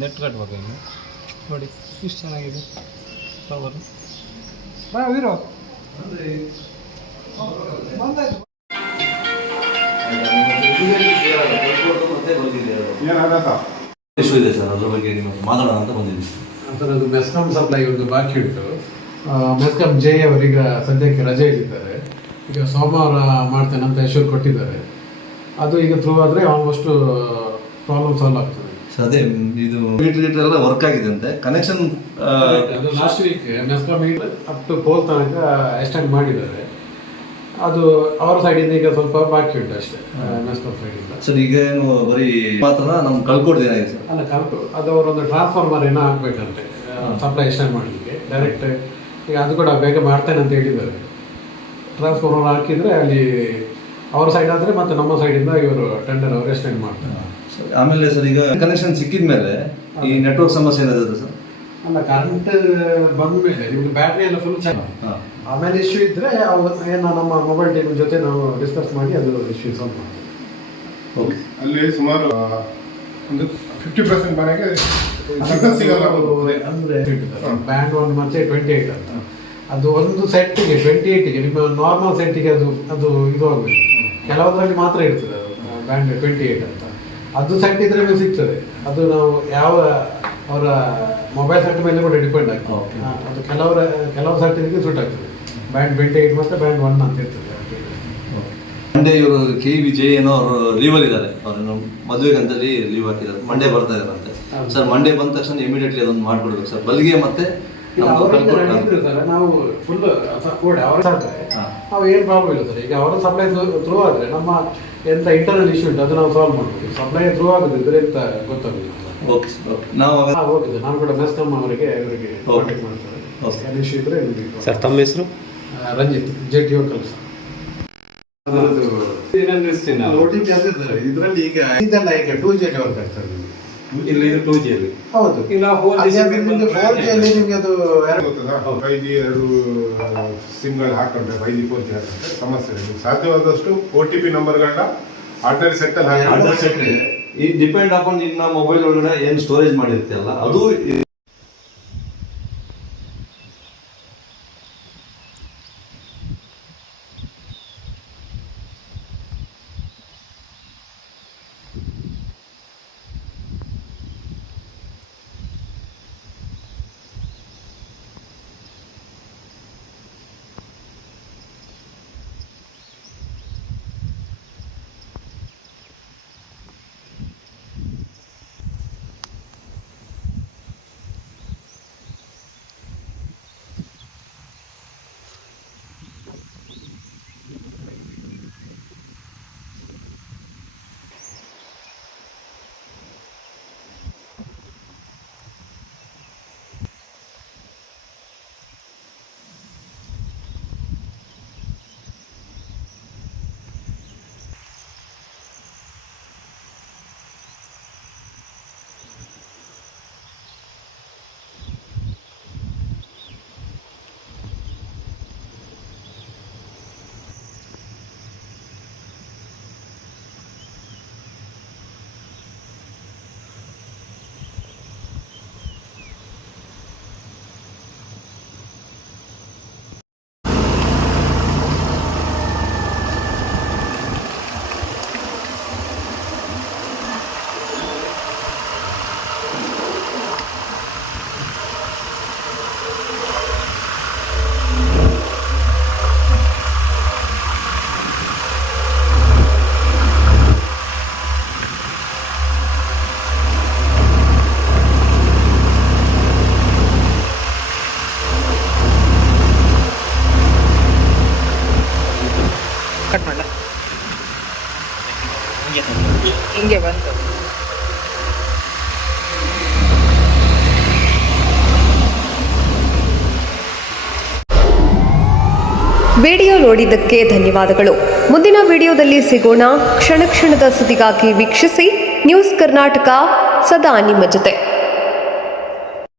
Net ಕಟ್ಬೇಕು ಇಲ್ಲಿ ನೋಡಿ ಇಷ್ಟು ಚೆನ್ನಾಗಿದೆ ಪವರ್ ವೀರೋ ಇಶ್ಯೂ ಇದೆ ಸರ್, ಅದ್ರ ಬಗ್ಗೆ ನಿಮಗೆ ಮಾತಾಡೋಣ ಅಂತ ಬಂದಿದ್ದೀವಿ ಸರ್. ಅದು ಮೆಸ್ಕಾಂ ಸಪ್ಲೈ ಒಂದು ಬಾಕಿ ಉಂಟು. ಮೆಸ್ಕಾಂ ಜೆ ಅವರೀಗ ಸದ್ಯಕ್ಕೆ ರಜೆ ಇಟ್ಟಿದ್ದಾರೆ. ಈಗ ಸೋಮವಾರ ಮಾಡ್ತೇನೆ ಅಂತ ಹೆಸರು ಕೊಟ್ಟಿದ್ದಾರೆ. ಅದು ಈಗ ಥ್ರೂ ಆದರೆ ಆಲ್ಮೋಸ್ಟ್ ಪ್ರಾಬ್ಲಮ್ ಸಾಲ್ವ್ ಆಗ್ತದೆ. ಅದೇ ಇದು ಮೀಟರ್ ಎಲ್ಲ ವರ್ಕ್ ಆಗಿದೆ ಅಂತೆ. ಕನೆಕ್ಷನ್ ಅದು last week MESCOM up to pole ತನಕ ಎಕ್ಸ್ಟೆಂಡ್ ಮಾಡಿದ್ದಾರೆ. ಅದು ಅವರ ಸೈಡಿಂದ ಈಗ ಸ್ವಲ್ಪ ಬಾಕಿ ಉಂಟು ಅಷ್ಟೇ, ಮೆಸ್ಕಾಂ ಸೈಡಿಂದ. ಸರ್ ಈಗ ಏನು ಬರೀ ಮಾತ್ರ ನಮ್ಗೆ ಕಳ್ಕೊಡ್ದೇನಾಗಿದೆ ಸರ್? ಅಲ್ಲ, ಅದು ಅವರೊಂದು ಟ್ರಾನ್ಸ್ಫಾರ್ಮರ್ ಏನೋ ಹಾಕ್ಬೇಕಂತೆ ಸಪ್ಲೈ ಎಕ್ಸ್ಟೆಂಡ್ ಮಾಡಲಿಕ್ಕೆ ಡೈರೆಕ್ಟ್. ಈಗ ಅದು ಕೂಡ ಬೇಗ ಮಾಡ್ತೇನೆ ಅಂತ ಹೇಳಿದ್ದಾರೆ. ಟ್ರಾನ್ಸ್ಫಾರ್ಮರ್ ಹಾಕಿದರೆ ಅಲ್ಲಿ ಅವ್ರ ಸೈಡ್ ಆದರೆ ಮತ್ತೆ ನಮ್ಮ ಸೈಡಿಂದ ಇವರು ಟೆಂಡರ್ ಅವರು ಎಕ್ಸ್ಟೆಂಡ್ ಮಾಡ್ತಾರೆ. ಆಮೇಲೆ ಸರ್ ಈಗ ಕನೆಕ್ಷನ್ ಸಿಕ್ಕಿದ ಮೇಲೆ ಈ ನೆಟ್ವರ್ಕ್ ಸಮಸ್ಯೆ ಏನಾಗುತ್ತೆ ಸರ್? ಅಲ್ಲ, ಕರೆಂಟ್ ಬಂದ ಮೇಲೆ ನಿಮ್ಗೆ ಬ್ಯಾಟ್ರಿ ಎಲ್ಲ ಫುಲ್ ಆಮೇಲೆ ಇಶ್ಯೂ ಇದ್ರೆ ಏನೋ ನಮ್ಮ ಮೊಬೈಲ್ ಟೀಮ್ ಜೊತೆ ನಾವು ಡಿಸ್ಕಸ್ ಮಾಡಿ ಅದು ಇಶ್ಯೂ ಸಾಲ್ವ್ ಮಾಡ್ತೀವಿ. ಓಕೆ. ಅಲ್ಲಿ ಸುಮಾರು ಒಂದು 50% ಮನೆಗೆ ಸಿಗಲ್ಲ ಅಂದರೆ ಬ್ಯಾಂಡ್ 1 ಮತ್ತೆ 28 ಅಂತ. ಅದು ಒಂದು ಸೆಟ್ಟಿಗೆ 28ಗೆ ನಿಮ್ಮ ನಾರ್ಮಲ್ ಸೆಟ್ಟಿಗೆ ಅದು ಇದು ಆಗಬೇಕು. ಕೆಲವೊಂದರಲ್ಲಿ ಮಾತ್ರ ಇರ್ತದೆ ಅದು ಬ್ಯಾಂಡ್ 28 ಅಂತ. ಅದು ಸೆಟ್ ಇದ್ರೆ ನೀವು ಸಿಗ್ತದೆ. ಅದು ನಾವು ಯಾವ ಅವರ ಮೊಬೈಲ್ ಸೆಟ್ ಮೇಲೆ ಕೂಡ ಡಿಪೆಂಡ್ ಆಗ್ತದೆ. ಅದು ಕೆಲವು ಸೆಟ್ಟಿಗೆ ಸೂಟ್ ಆಗ್ತದೆ. ಬ್ಯಾಂಡ್ 28 ಮತ್ತು ಬ್ಯಾಂಡ್ 1 ಅಂತ ಇರ್ತದೆ. ಮಂಡೇ ಇವರು KVJ ಏನೋ ಅವರು ಲೀವಲ್ಲಿ ಇದ್ದಾರೆ. ಅವ್ರೇನು ಮದುವೆಗೆ ಅಂತೇಳಿ ಲೀವ್ ಹಾಕಿದ್ದಾರೆ. ಮಂಡೇ ಬರ್ತಾ ಇದ್ದಾರಂತೆ ಸರ್. ಮಂಡೇ ಬಂದ ತಕ್ಷಣ ಇಮಿಡಿಯೇಟ್ಲಿ ಅದನ್ನು ಮಾಡ್ಕೊಡ್ಬೇಕು ಸರ್. ಬಲ್ಗೆ ಮತ್ತೆ ನಾವು ಫುಲ್ ಸಪೋರ್ಟ್ ಅವರ ನಾವು ಏನು ಪ್ರಾಬ್ಲಮ್ ಇಲ್ಲ ಸರ್. ಈಗ ಅವರ ಸಪ್ಲೈ ಥ್ರೂ ಆದರೆ ನಮ್ಮ ಎಂತ ಇಂಟರ್ನಲ್ ಇಶ್ಯೂ ಉಂಟು ಅದು ನಾವು ಸಾಲ್ವ್ ಮಾಡ್ತೀವಿ. ಸಪ್ಲೈ ಥ್ರೂ ಆಗೋದಿದ್ರೆ ಎಂತ ಗೊತ್ತಾಗೋದಿಲ್ಲ. Okay sir. ನಾವು ಓಕೆ ಸರ್, ನಾನು ಕೂಡ ಮೆಸ್ಕಾಂ ಅವರಿಗೆ ಕಾಂಟ್ಯಾಕ್ಟ್ ಮಾಡ್ತಾರೆ. ಏನು ಇಶ್ಯೂ ಇದ್ರೆ ಸರ್. ತಮ್ಮ ಹೆಸರು? ರಂಜಿತ್, JTO ಕೆಲಸ. ಇದರಲ್ಲಿ ಈಗ ಇದೆಲ್ಲ ಈಗ 2G ವರ್ಕ್ ಆಗ್ತದೆ. ಇಲ್ಲ, ಇದು 2G ಹೌದು. ಇಲ್ಲ 4G ಅಲ್ಲಿ ನಿಮಗೆ ಅದು 5G 2 ಸಿಮ್ಗಳು ಹಾಕೊಂಡ್ರೆ 5G 4G ಹಾಕೊಂಡ್ರೆ ಸಮಸ್ಯೆ ಇಲ್ಲ. ಸಾಧ್ಯವಾದಷ್ಟು OTP ನಂಬರ್ಗಳನ್ನ ಆರ್ಡಿನರಿ ಸೆಟ್ಟಲ್ಲಿ ಹಾಕಿ ಈ ಡಿಪೆಂಡ್ ಅಪಾನ್ ನಿನ್ನ ಮೊಬೈಲ್ ಒಳಗಡೆ ಏನು ಸ್ಟೋರೇಜ್ ಮಾಡಿರ್ತೀಯಲ್ಲ ಅದು ಹಿಂಗೆ ಬಂತು. ವಿಡಿಯೋ ನೋಡಿದ್ದಕ್ಕೆ ಧನ್ಯವಾದಗಳು. ಮುಂದಿನ ವಿಡಿಯೋದಲ್ಲಿ ಸಿಗೋಣ. ಕ್ಷಣ ಕ್ಷಣದ ಸುದ್ದಿಗಾಗಿ ವೀಕ್ಷಿಸಿ ನ್ಯೂಸ್ ಕರ್ನಾಟಕ, ಸದಾ ನಿಮ್ಮ ಜೊತೆ.